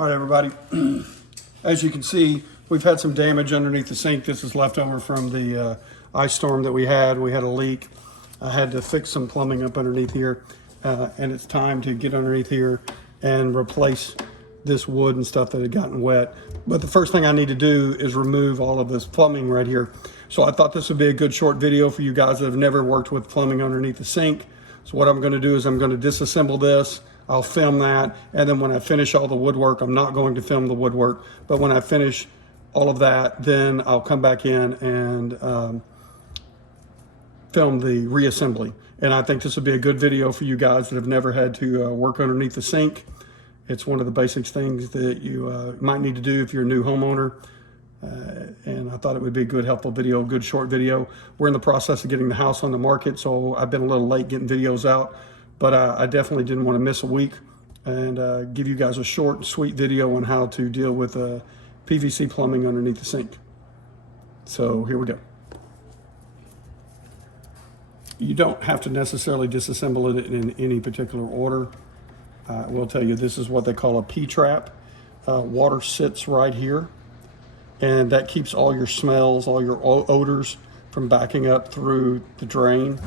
All right, everybody. As you can see, we've had some damage underneath the sink. This is left over from the ice storm that we had. We had a leak. I had to fix some plumbing up underneath here, and it's time to get underneath here and replace this wood and stuff that had gotten wet. But the first thing I need to do is remove all of this plumbing right here. So I thought this would be a good short video for you guys that have never worked with plumbing underneath the sink. So what I'm going to do is I'm going to disassemble this. I'll film that, and then when I finish all the woodwork, I'm not going to film the woodwork, but when I finish all of that, then I'll come back in and film the reassembly. And I think this would be a good video for you guys that have never had to work underneath the sink. It's one of the basic things that you might need to do if you're a new homeowner. And I thought it would be a good, helpful video, good short video. We're in the process of getting the house on the market, so I've been a little late getting videos out, but I definitely didn't want to miss a week and give you guys a short and sweet video on how to deal with PVC plumbing underneath the sink. So here we go. You don't have to necessarily disassemble it in any particular order. I will tell you, this is what they call a P-trap. Water sits right here, and that keeps all your smells, all your odors from backing up through the drain.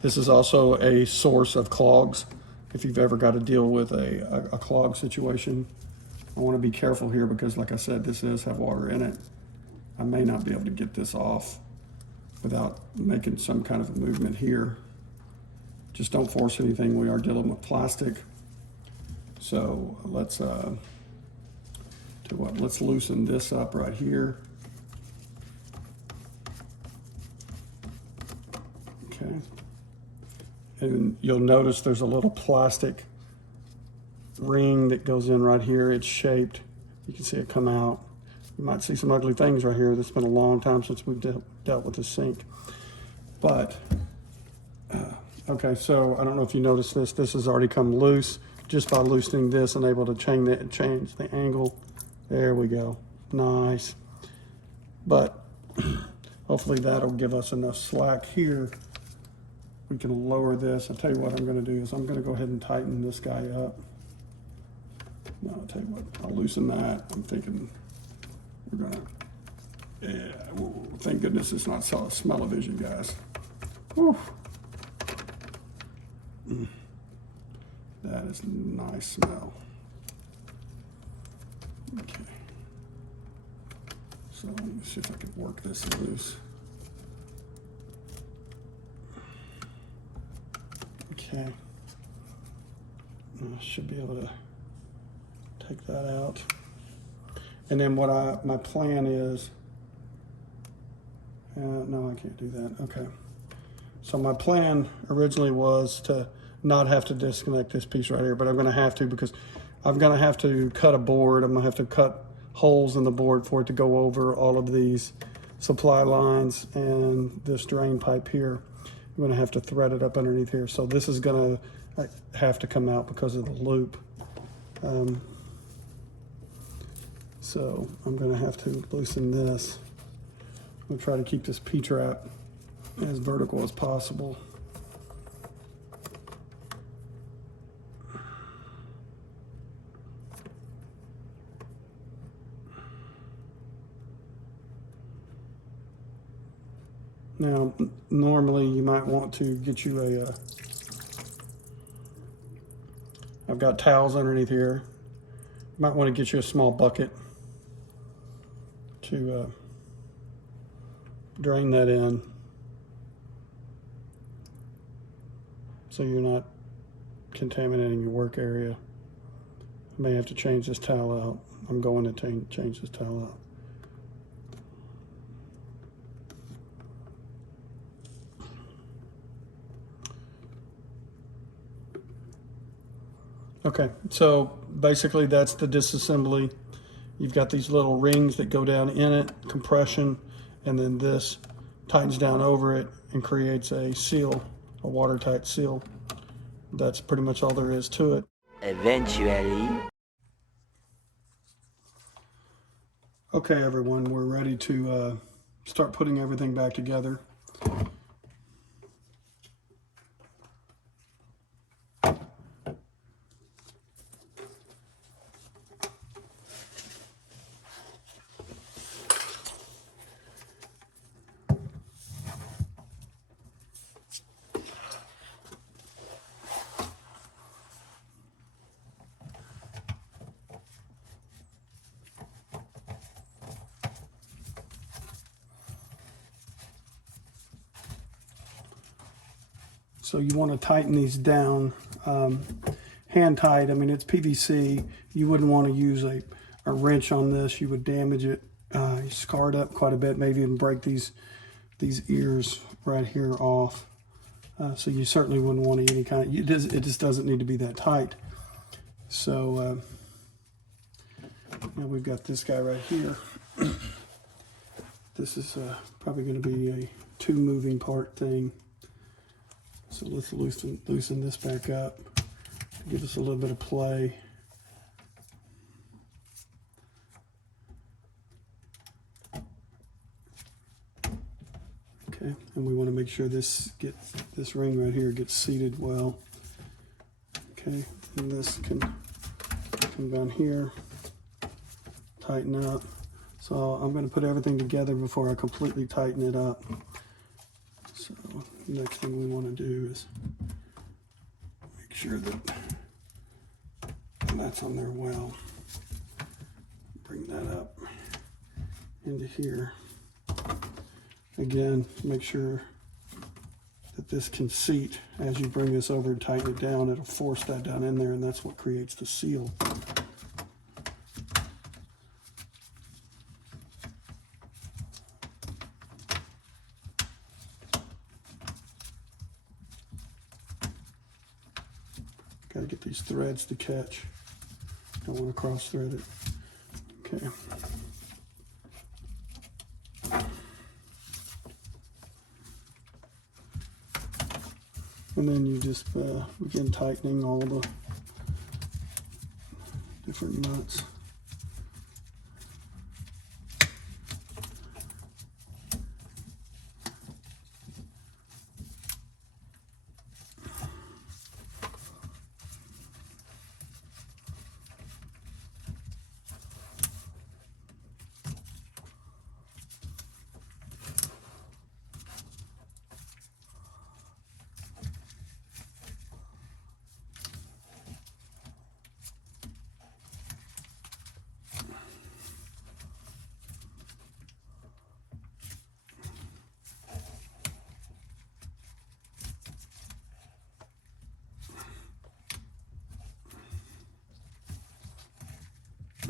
This is also a source of clogs if you've ever got to deal with a clog situation. I want to be careful here because, like I said, this does have water in it. I may not be able to get this off without making some kind of a movement here. Just don't force anything. We are dealing with plastic. So let's let's loosen this up right here. Okay. And you'll notice there's a little plastic ring that goes in right here. It's shaped. You can see it come out. You might see some ugly things right here. It's been a long time since we've dealt with the sink. But, okay, so I don't know if you noticed this. This has already come loose. Just by loosening this and able to change the angle. There we go. Nice. But hopefully that'll give us enough slack here. We can lower this. I'll tell you what I'm going to do is I'm going to go ahead and tighten this guy up. No, I'll tell you what, I'll loosen that. I'm thinking we're going to, yeah, whoa, thank goodness it's not smell-o-vision, guys. Whew. That is a nice smell. Okay. So let me see if I can work this loose. Okay. I should be able to take that out. And then what my plan is, no, I can't do that. Okay. So my plan originally was to not have to disconnect this piece right here, but I'm going to have to because I'm going to have to cut a board. I'm going to have to cut holes in the board for it to go over all of these supply lines and this drain pipe here. I'm going to have to thread it up underneath here. So this is going to have to come out because of the loop. So I'm going to have to loosen this. I'm going to try to keep this P-trap as vertical as possible. Now, normally you might want to get you I've got towels underneath here. You might want to get you a small bucket to drain that in so you're not contaminating your work area. I may have to change this towel out. I'm going to change this towel out. Okay, so basically that's the disassembly. You've got these little rings that go down in it, compression, and then this tightens down over it and creates a seal, a watertight seal. That's pretty much all there is to it. Eventually. Okay, everyone, we're ready to start putting everything back together. So you want to tighten these down hand tight. I mean, it's PVC. You wouldn't want to use a wrench on this. You would damage it. You scar it up quite a bit, maybe even break these ears right here off. So you certainly wouldn't want any kind of, it just doesn't need to be that tight. So now we've got this guy right here. This is probably going to be a 2 moving part thing. So let's loosen this back up to give us a little bit of play. Okay, and we want to make sure this ring right here gets seated well. Okay, and this can come down here, tighten up. So I'm going to put everything together before I completely tighten it up. So the next thing we want to do is make sure that that's on there well. Bring that up into here. Again, make sure that this can seat. As you bring this over and tighten it down, it'll force that down in there, and that's what creates the seal. Got to get these threads to catch. Don't want to cross thread it. Okay. And then you just begin tightening all the different nuts.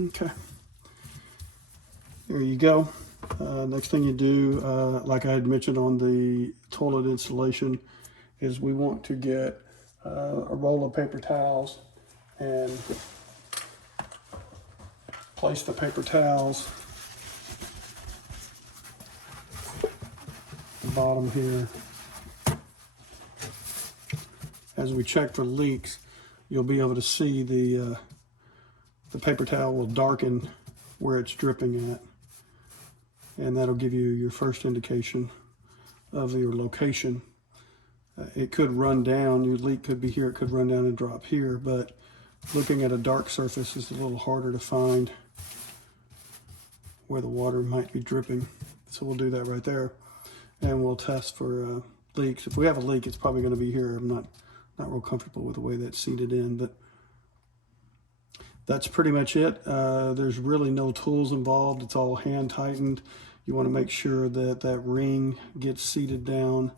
Okay, there you go. Next thing you do, like I had mentioned on the toilet installation, is we want to get a roll of paper towels and place the paper towels at the bottom here. As we check for leaks, you'll be able to see the paper towel will darken where it's dripping at, and that'll give you your first indication of your location. It could run down, your leak could be here, it could run down and drop here, but looking at a dark surface is a little harder to find where the water might be dripping. So we'll do that right there, and we'll test for leaks. If we have a leak, it's probably going to be here. I'm not real comfortable with the way that's seated in, but that's pretty much it. There's really no tools involved. It's all hand tightened. You want to make sure that that ring gets seated down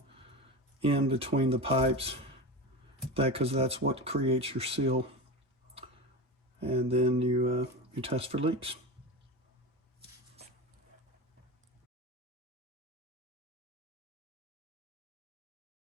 in between the pipes, because that's what creates your seal. And then you test for leaks.